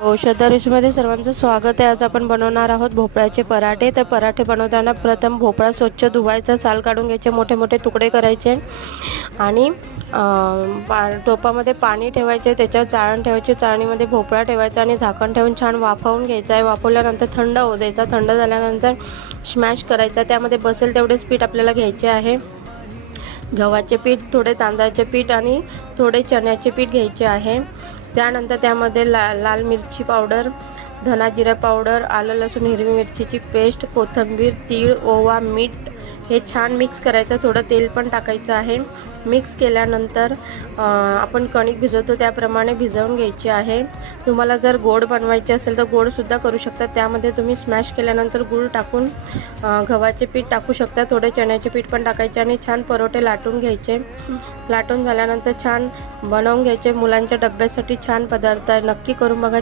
औषधा रेसिपीमध्ये सर्वांचं स्वागत आहे। आज आपण बनवणार आहोत भोपळ्याचे पराठे। तर पराठे बनवताना प्रथम भोपळा स्वच्छ धुवायचा, साल काढून घ्यायचे, मोठे मोठे तुकडे करायचे आणि टोपामध्ये पाणी ठेवायचे, त्याच्यावर चाळण ठेवायची, चाळणीमध्ये भोपळा ठेवायचा आणि झाकण ठेवून छान वाफवून घ्यायचा आहे। वाफवल्यानंतर थंड होऊ द्यायचा। थंड झाल्यानंतर स्मॅश करायचा। त्यामध्ये बसेल तेवढेच पीठ आपल्याला घ्यायचे आहे। गव्हाचे पीठ, थोडे तांदळाचे पीठ आणि थोडे चण्याचे पीठ घ्यायचे आहे। त्यानंतर त्यामध्ये लाल मिरची पावडर, धना जिरा पावडर, आलं लसूण हिरवी मिरचीची पेस्ट, कोथिंबीर, तीळ, ओवा, मीठ हे छान मिक्स करायचं। थोडं तेल पण टाकायचं आहे। मिक्स केल्यानंतर आपण कणिक भिजवतो त्याप्रमाणे भिजवून घ्यायची आहे। तुम्हाला जर गोड बनवायचे असेल तर गोडसुद्धा करू शकता। त्यामध्ये तुम्ही स्मॅश केल्यानंतर गूळ टाकून गव्हाचे पीठ टाकू शकता, थोडे चण्याचे पीठ पण टाकायचे आणि छान परोठे लाटून घ्यायचे। लाटून झाल्यानंतर छान बनवून घ्यायचे। मुलांच्या डब्यासाठी छान पदार्थ आहे, नक्की करून बघा।